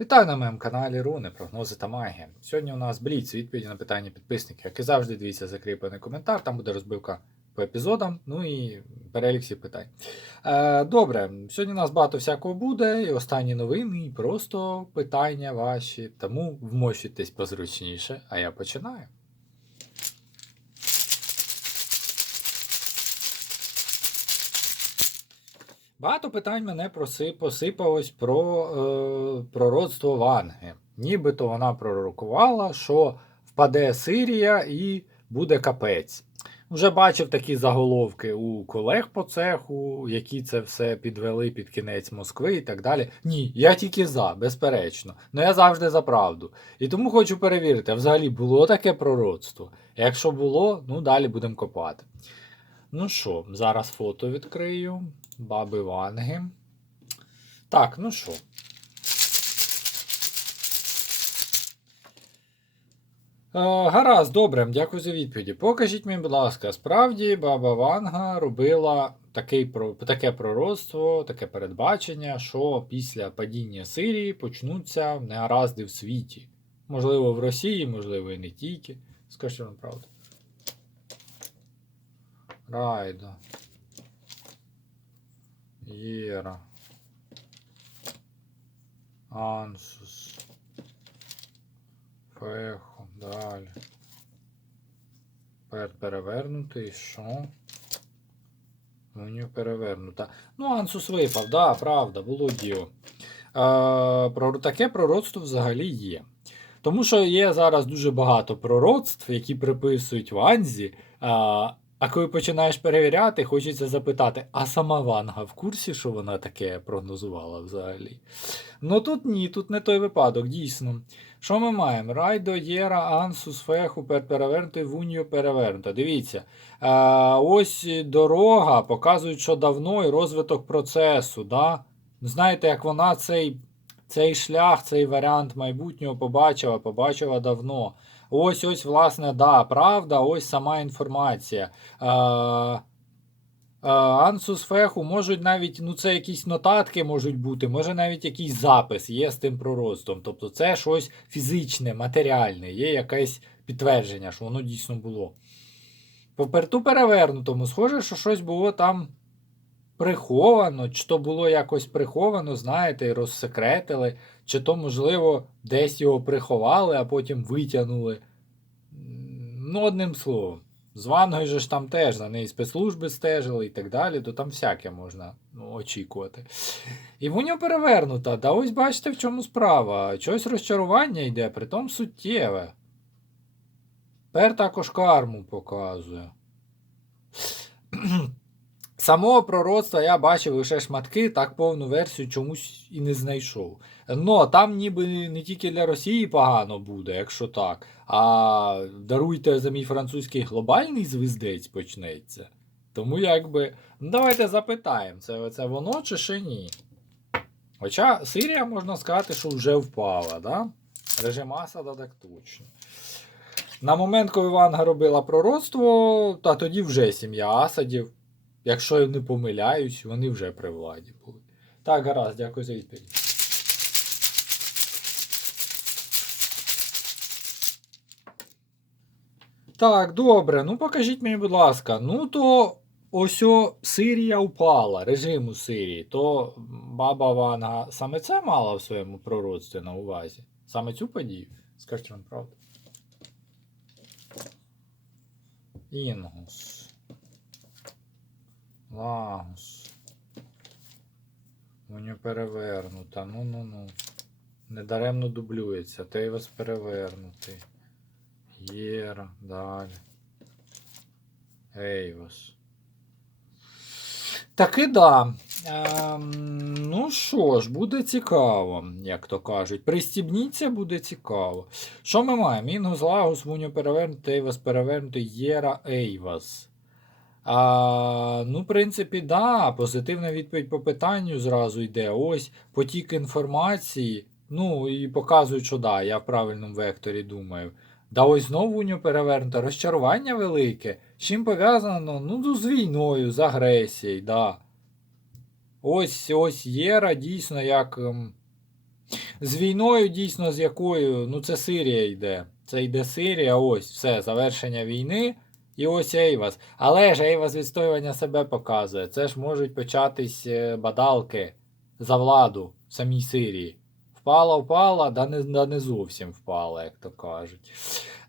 Вітаю на моєму каналі Руни, прогнози та магія. Сьогодні у нас бліц відповіді на питання підписників. Як і завжди, дивіться закріплений коментар, там буде розбивка по епізодам, ну і перелік всіх питань. Е, добре, сьогодні у нас багато всякого буде, і останні новини, і просто питання ваші. Тому вмощуйтесь позручніше, а я починаю. Багато питань мене посипалось про е, пророцтво Ванги. Нібито вона пророкувала, що впаде Сирія і буде капець. Вже бачив такі заголовки у колег по цеху, які це все підвели під кінець Москви і так далі. Ні, я тільки за, безперечно. Ну я завжди за правду. І тому хочу перевірити, а взагалі було таке пророцтво? Якщо було, ну далі будемо копати. Ну що, зараз фото відкрию. Баби Ванги. Так, ну що. Е, гаразд, добре, дякую за відповіді. Покажіть мені, будь ласка, справді баба Ванга робила такий, таке пророцтво, таке передбачення, що після падіння Сирії почнуться негаразди в світі. Можливо, в Росії, можливо, і не тільки. Скажіть вам правду. Райда. Єра. Ансус. Фехо. Далі. Пер перевернутий. Що? Меню перевернута. Ну, Ансус випав, да, правда, було діло. Про, таке пророцтво взагалі є. Тому що є зараз дуже багато пророцтв, які приписують Ванзі. А, а коли починаєш перевіряти, хочеться запитати, а сама Ванга в курсі, що вона таке прогнозувала взагалі? Ну тут ні, тут не той випадок, дійсно. Що ми маємо? Райдо, Єра, Ансус, Феху, пер перевернутий, Вуньо перевернуто. Дивіться. А, ось дорога показують, що давно і розвиток процесу. Да? Знаєте, як вона цей, цей шлях, цей варіант майбутнього побачила, побачила давно. Ось ось, власне, да, правда, ось сама інформація. А, а, Ансус Феху можуть навіть, ну це якісь нотатки можуть бути, може навіть якийсь запис є з тим пророцтвом. Тобто це щось фізичне, матеріальне, є якесь підтвердження, що воно дійсно було. По перту перевернутому, схоже, що щось було там приховано, чи то було якось приховано, знаєте, розсекретили, чи то, можливо, десь його приховали, а потім витягнули. Ну, одним словом. З Вангою же ж там теж за неї спецслужби стежили і так далі, то там всяке можна ну, очікувати. І воно перевернута. Да ось бачите, в чому справа. Чогось розчарування йде, притом суттєве. Пер також карму показує. Самого пророцтва я бачив лише шматки, так повну версію чомусь і не знайшов. Ну, там ніби не тільки для Росії погано буде, якщо так. А даруйте за мій французький глобальний звіздець почнеться. Тому якби. Ну, давайте запитаємо, це, це воно чи ще ні. Хоча Сирія, можна сказати, що вже впала, да? Режим Асада так точно. На момент, коли Ванга робила пророцтво, та тоді вже сім'я Асадів. Якщо я не помиляюсь, вони вже при владі були. Так, гаразд, дякую за відповідь. Так, добре. Ну покажіть мені, будь ласка. Ну то ось о, Сирія впала, режим у Сирії. То баба Ванга саме це мала в своєму пророцтві на увазі? Саме цю подію? Скажіть вам правду. Інгус. Лагус. Воно перевернута. Ну-ну-ну. Недаремно дублюється. Тейвас перевернутий. Єра. Далі. Ейвас. Таки да. Ем, ну що ж, буде цікаво, як то кажуть. Пристібніться, буде цікаво. Що ми маємо? Інгус, Лагус, Вуньо перевернутий, Ейвас перевернутий, Єра, Ейвас. А, ну, в принципі, да, позитивна відповідь по питанню зразу йде. Ось потік інформації. Ну, і показують, що да, я в правильному векторі думаю. Да ось знову у нього перевернуто розчарування велике. З чим пов'язано? Ну, з війною, з агресією, да. Ось ось Єра дійсно як. ем, З війною, дійсно, з якою, ну це Сирія йде. Це йде Сирія, ось, все, завершення війни. І ось Ейвас. Але ж Ейвас відстоювання себе показує. Це ж можуть початись е, бадалки за владу в самій Сирії. Впала, впала, да не, да не зовсім впала, як то кажуть.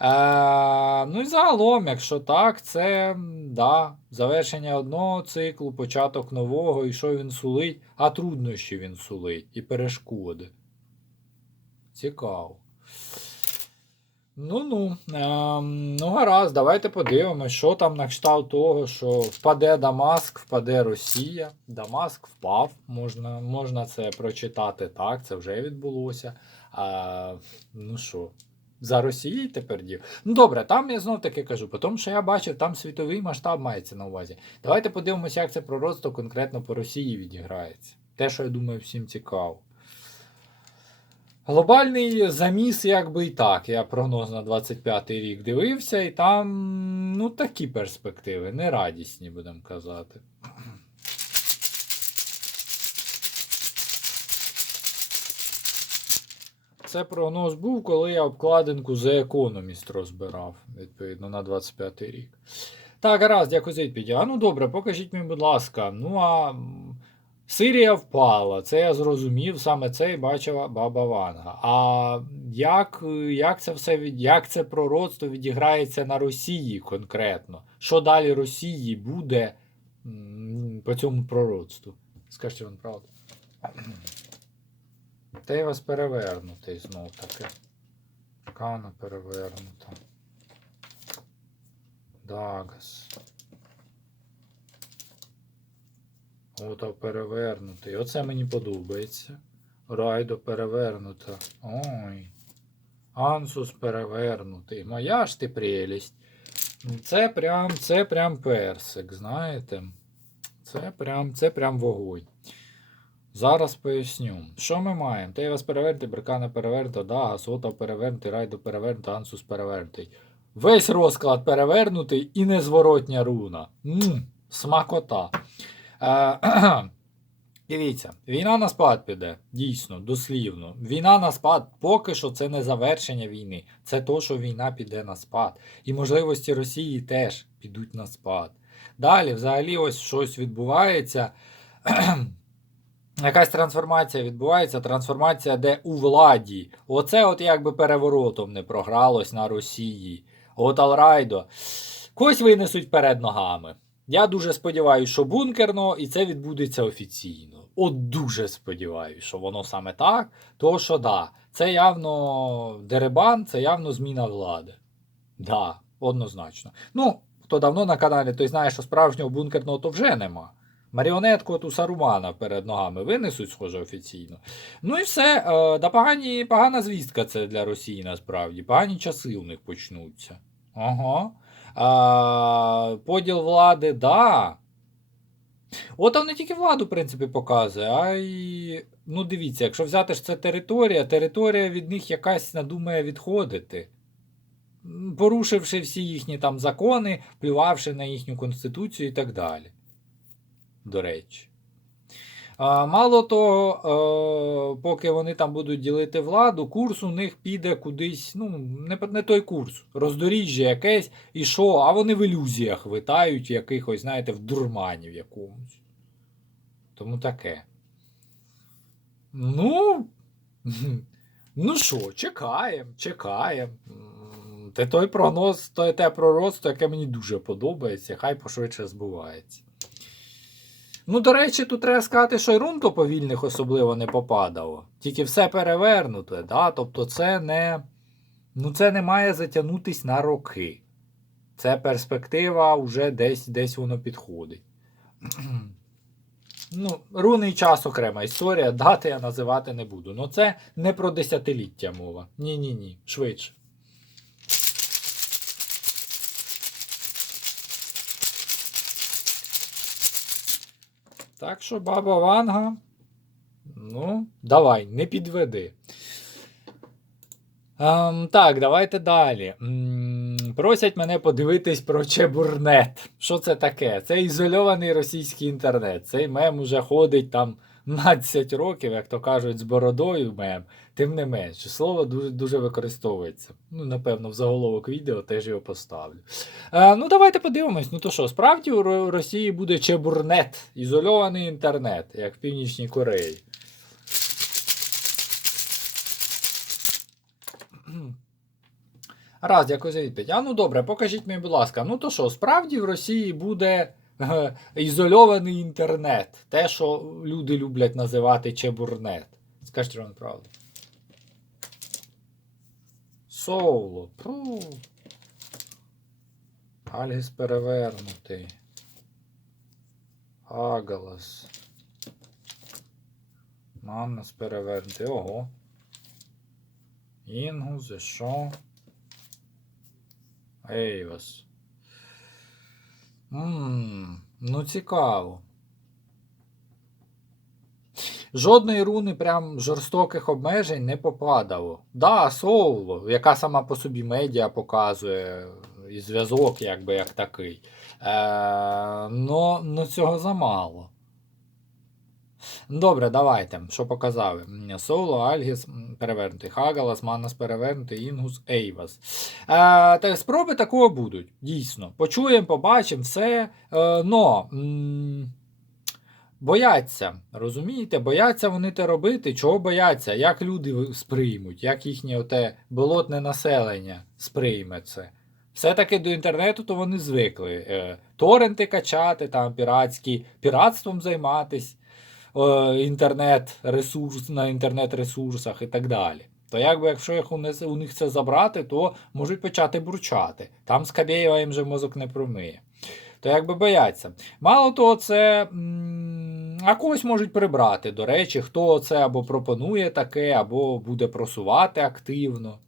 Е, ну і загалом, якщо так, це да, завершення одного циклу, початок нового, і що він сулить, а труднощі він сулить, і перешкоди. Цікаво. Ну-ну. Ем, ну, гаразд, давайте подивимось, що там на кшталт того, що впаде Дамаск, впаде Росія. Дамаск впав. Можна, можна це прочитати так, це вже відбулося. А, ну що, за Росією тепер дів. Ну добре, там я знов таки кажу, тому що я бачив, там світовий масштаб мається на увазі. Давайте подивимося, як це пророцтво конкретно по Росії відіграється. Те, що я думаю, всім цікаво. Глобальний заміс, якби і так. Я прогноз на 25-й рік дивився, і там ну такі перспективи, не радісні, будемо казати. Це прогноз був, коли я обкладинку The Economist розбирав, відповідно, на 25-й рік. Так, гаразд, дякую за відповідь. А ну добре, покажіть мені, будь ласка. Ну а Сирія впала, це я зрозумів, саме це і бачила баба Ванга. А як, як це все як це пророцтво відіграється на Росії конкретно? Що далі Росії буде по цьому пророцтву? Скажіть вам правду. Та я вас перевернутий знов таки. Кана перевернута. Дагас. Ото перевернутий. Оце мені подобається. Райдо перевернута. Ой. Ансус перевернутий. Моя ж ти прелість. Це прям, це прям персик, знаєте. Це прям, це прям вогонь. Зараз поясню. Що ми маємо? Тейвас перевернутий, Беркана перевернута, Дага, Сота перевернутий, Райдо перевернутий, Ансус перевернутий. Весь розклад перевернутий і незворотня руна. Мм, смакота. Дивіться, війна на спад піде, дійсно, дослівно. Війна на спад, поки що це не завершення війни. Це то, що війна піде на спад. І можливості Росії теж підуть на спад. Далі, взагалі, ось щось відбувається. Якась трансформація відбувається, трансформація, де у владі. Оце от якби переворотом не програлось на Росії. От Алрайдо. Когось винесуть перед ногами. Я дуже сподіваюся, що бункерно, і це відбудеться офіційно. От дуже сподіваюся, що воно саме так. То що да, це явно деребан, це явно зміна влади. Да, однозначно. Ну, хто давно на каналі, той знає, що справжнього бункерного то вже нема. Маріонетку ту Сарумана перед ногами винесуть, схоже, офіційно. Ну і все. Е, да погані, погана звістка це для Росії насправді. Погані часи у них почнуться. Ага. А, поділ влади, да. От там не тільки владу, в принципі, показує, а й. Ну, дивіться, якщо взяти ж це територія, територія від них якась надумає відходити. Порушивши всі їхні там закони, плювавши на їхню конституцію і так далі. До речі. Мало того, е, поки вони там будуть ділити владу, курс у них піде кудись, ну, не, той курс, роздоріжжя якесь, і що, а вони в ілюзіях витають, якихось, знаєте, в дурмані в якомусь. Тому таке. Ну. Ну що, чекаємо, чекаємо. Це той прогноз, то те пророцтво, яке мені дуже подобається, хай пошвидше збувається. Ну, до речі, тут треба сказати, що й повільних особливо не попадало. Тільки все перевернуте. Да? Тобто це не, ну, це не має затягнутись на роки. Це перспектива вже десь десь воно підходить. ну, руни і час окрема історія, дати я називати не буду. Ну це не про десятиліття мова. Ні-ні ні, швидше. Так що, баба Ванга, ну, давай, не підведи. Ем, так, давайте далі. Просять мене подивитись про Чебурнет. Що це таке? Це ізольований російський інтернет. Цей мем уже ходить там 18 років, як то кажуть, з бородою мем, тим не менше, слово дуже дуже використовується. Ну, напевно, в заголовок відео теж його поставлю. Е, ну, давайте подивимось. Ну то що, справді у Росії буде чебурнет, ізольований інтернет, як в Північній Кореї. Раз, дякую за відповідь. А ну добре, покажіть мені, будь ласка. Ну то що, справді в Росії буде ізольований інтернет. Те, що люди люблять називати чебурнет. Скажіть вам правду. Соло. Пу. Альгіс перевернутий. Агалас. Маннас перевернутий. Ого. Інгус, і що? Ейвас. Ммм, ну цікаво. Жодної руни прям жорстоких обмежень не попадало. Да, Соуло, яка сама по собі медіа показує і зв'язок, якби як такий. Е, но, но цього замало. Добре, давайте. Що показали? Соло, Альгіс перевернутий, Хагалас, Маннас перевернутий, Інгус, Ейвас. Е, та спроби такого будуть. Дійсно. Почуємо, побачимо, все. Е, но. Бояться, розумієте? Бояться вони те робити. Чого бояться? Як люди сприймуть, як їхнє оте болотне населення сприйме це. Все-таки до інтернету то вони звикли. Е, торренти качати, там піратські, піратством займатись, інтернет ресурс на інтернет-ресурсах і так далі. То якби якщо їх у, них, це забрати, то можуть почати бурчати. Там Скабєєва їм же мозок не промиє. То якби бояться. Мало того, це. А когось можуть прибрати. До речі, хто це або пропонує таке, або буде просувати активно.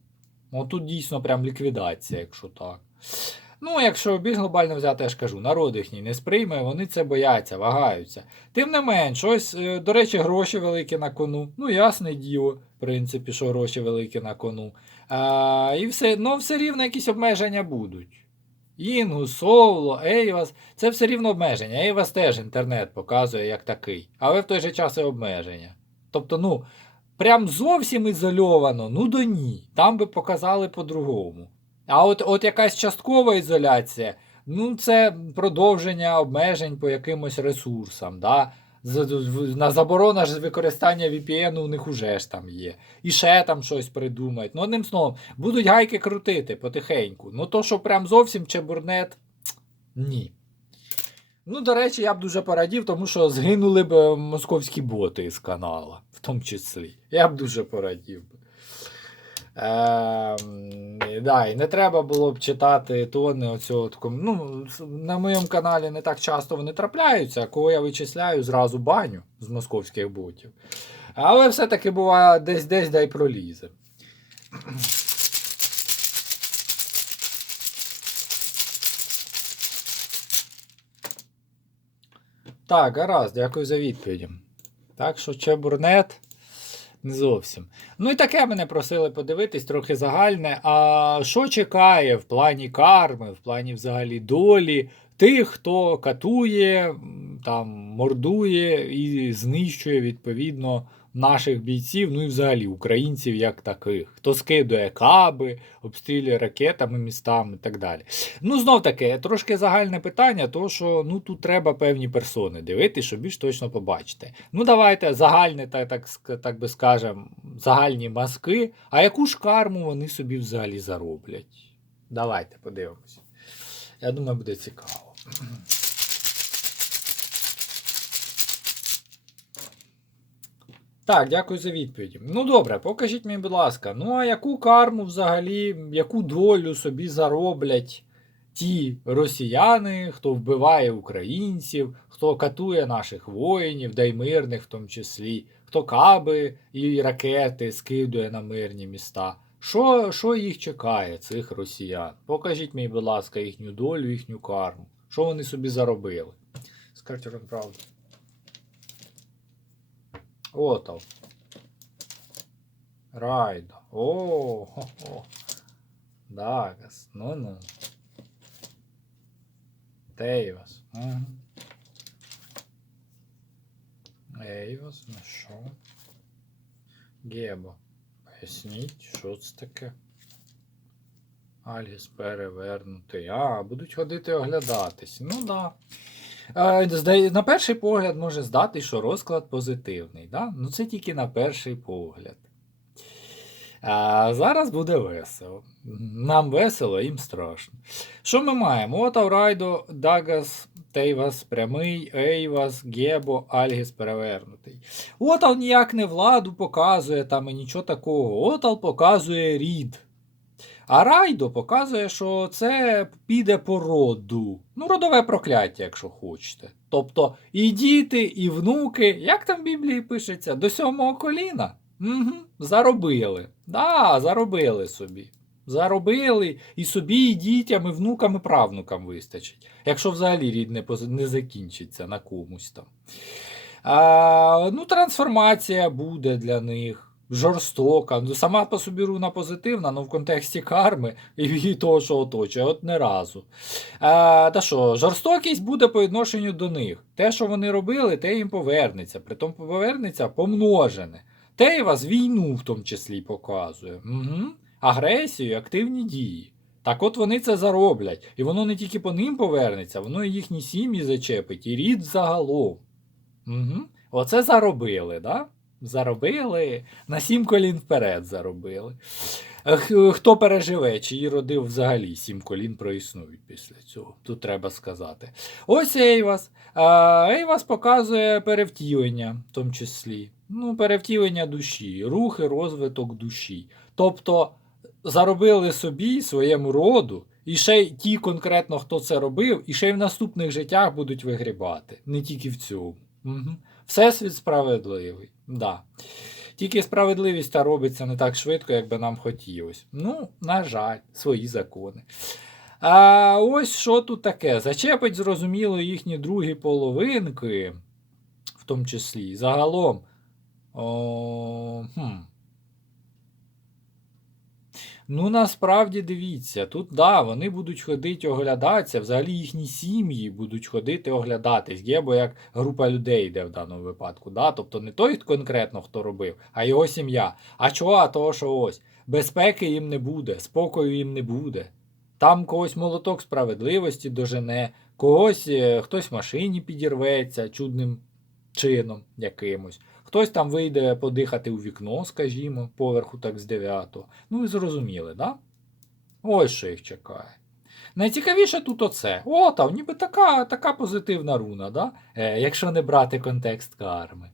Ну, тут дійсно прям ліквідація, якщо так. Ну, якщо більш глобально взяти, я ж кажу, народ їхній не сприйме, вони це бояться, вагаються. Тим не менш, ось, е, до речі, гроші великі на кону. Ну, ясне діло, в принципі, що гроші великі на кону. А, і все, ну, все рівно якісь обмеження будуть. Інгус, Соло, Ейвас це все рівно обмеження. Ейвас теж інтернет показує як такий, але в той же час і обмеження. Тобто, ну, прям зовсім ізольовано, ну до ні. Там би показали по-другому. А от, от якась часткова ізоляція, ну це продовження обмежень по якимось ресурсам. Да? На заборона ж використання VPN у них уже ж там є. І ще там щось придумають. Ну, одним словом, будуть гайки крутити потихеньку. Ну то, що прям зовсім чебурнет, ні. Ну, до речі, я б дуже порадів, тому що згинули б московські боти з канала, в тому числі. Я б дуже порадів. би. І да, і не треба було б читати тони оцього. Ну, на моєму каналі не так часто вони трапляються, а кого я вичисляю, зразу баню з московських ботів. Але все-таки буває десь десь дай пролізе. Так, гаразд, дякую за відповіді. Так що Чебурнет не зовсім. Ну і таке мене просили подивитись, трохи загальне. А що чекає в плані карми, в плані взагалі долі тих, хто катує, там, мордує і знищує відповідно наших бійців, ну і взагалі українців як таких, хто скидує каби, обстрілює ракетами містами і так далі. Ну, знов таки, трошки загальне питання, то що ну тут треба певні персони дивитись, щоб більш точно побачити. Ну, давайте загальне, так, так, так би скажем, загальні мазки. А яку ж карму вони собі взагалі зароблять? Давайте подивимося. Я думаю, буде цікаво. Так, дякую за відповіді. Ну добре, покажіть мені, будь ласка, ну а яку карму взагалі, яку долю собі зароблять ті росіяни, хто вбиває українців, хто катує наших воїнів, да й мирних в тому числі, хто каби і ракети скидує на мирні міста. Що, що їх чекає, цих росіян? Покажіть мені, будь ласка, їхню долю, їхню карму. Що вони собі заробили? Скажіть вам правду. Отов. Райдо. О, хо, хо. Дагас. Ну-ну. Тейвас. Угу. Ейвас, ну що? Гебо. Поясніть, що це таке? Альгіс перевернутий. А, будуть ходити оглядатись. Ну да. На перший погляд може здати, що розклад позитивний. Да? Ну це тільки на перший погляд. А зараз буде весело. Нам весело, їм страшно. Що ми маємо? От Аврайдо, Дагас, Тейвас прямий, Ейвас, Гебо, Альгіс перевернутий. Отал ніяк не владу показує там і нічого такого. Отал показує рід. А Райдо показує, що це піде по роду. Ну, родове прокляття, якщо хочете. Тобто і діти, і внуки, як там в Біблії пишеться, до сьомого коліна. Угу, заробили. Да, заробили собі. Заробили і собі, і дітям, і внукам, і правнукам вистачить. Якщо взагалі рід не, закінчиться на комусь там. А, ну, трансформація буде для них. Жорстока. Ну, сама по собі руна позитивна, але в контексті карми і того, що оточує, от не разу. А, та що, жорстокість буде по відношенню до них. Те, що вони робили, те їм повернеться. Притом повернеться помножене. Те і вас війну в тому числі показує. Угу. Агресію, активні дії. Так от вони це зароблять. І воно не тільки по ним повернеться, воно і їхні сім'ї зачепить, і рід загалом. Угу. Оце заробили, да? Заробили. На сім колін вперед заробили. Е, Хто переживе, чиї роди взагалі сім колін проіснують після цього. Тут треба сказати. Ось Ейвас. Ейвас показує перевтілення, в тому числі. Ну, перевтілення душі, рухи, розвиток душі. Тобто заробили собі, своєму роду, і ще й ті конкретно, хто це робив, і ще й в наступних життях будуть вигрібати. Не тільки в цьому. Угу. Всесвіт справедливий. Да. Тільки справедливість та робиться не так швидко, як би нам хотілося. Ну, на жаль, свої закони. А ось що тут таке? Зачепить, зрозуміло, їхні другі половинки, в тому числі. Загалом. О, хм. Ну, насправді дивіться, тут да, вони будуть ходити оглядатися, взагалі їхні сім'ї будуть ходити оглядатись. Є, бо як група людей йде в даному випадку. Да? Тобто не той конкретно, хто робив, а його сім'я. А чого? А того, що ось безпеки їм не буде, спокою їм не буде. Там когось молоток справедливості дожене, когось е, хтось в машині підірветься чудним чином якимось. Хтось там вийде подихати у вікно, скажімо, поверху так з дев'ятого. Ну ви зрозуміли, да? Ось що їх чекає. Найцікавіше тут оце. О, там ніби така, така позитивна руна, да? е, якщо не брати контекст карми.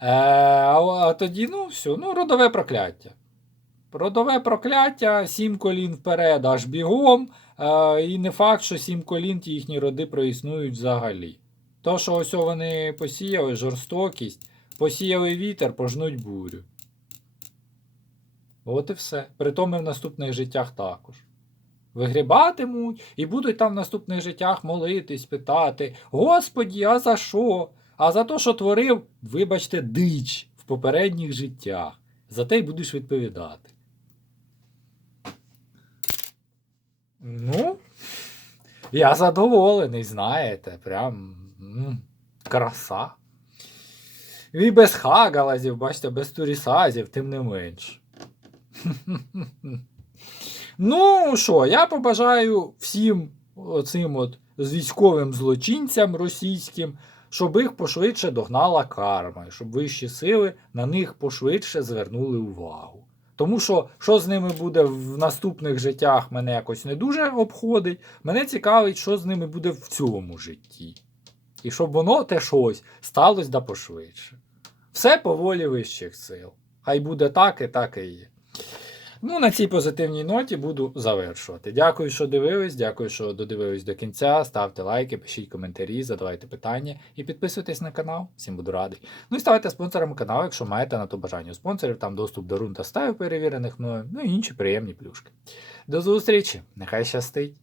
Е, а, а тоді, ну, все, ну, родове прокляття. Родове прокляття, сім колін вперед, аж бігом. Е, і не факт, що сім колін ті їхні роди проіснують взагалі. То, що ось вони посіяли, жорстокість, посіяли вітер, пожнуть бурю. От і все. Притом і в наступних життях також. Вигрібатимуть і будуть там в наступних життях молитись, питати: Господі, а за що? А за те, що творив, вибачте, дич в попередніх життях. За те й будеш відповідати. Ну, я задоволений, знаєте, прям м, краса. І без хагалазів, бачите, без турісазів, тим не менш. Ну що, я побажаю всім оцим от з військовим злочинцям російським, щоб їх пошвидше догнала карма, щоб вищі сили на них пошвидше звернули увагу. Тому що, що з ними буде в наступних життях, мене якось не дуже обходить. Мене цікавить, що з ними буде в цьому житті. І щоб воно те щось сталося да пошвидше. Все по волі вищих сил. Хай буде так і так і є. Ну, на цій позитивній ноті буду завершувати. Дякую, що дивились, дякую, що додивились до кінця. Ставте лайки, пишіть коментарі, задавайте питання і підписуйтесь на канал. Всім буду радий. Ну і ставайте спонсорами каналу, якщо маєте на то бажання. Спонсорів там доступ до рун та стаю перевірених мною, ну і інші приємні плюшки. До зустрічі! Нехай щастить!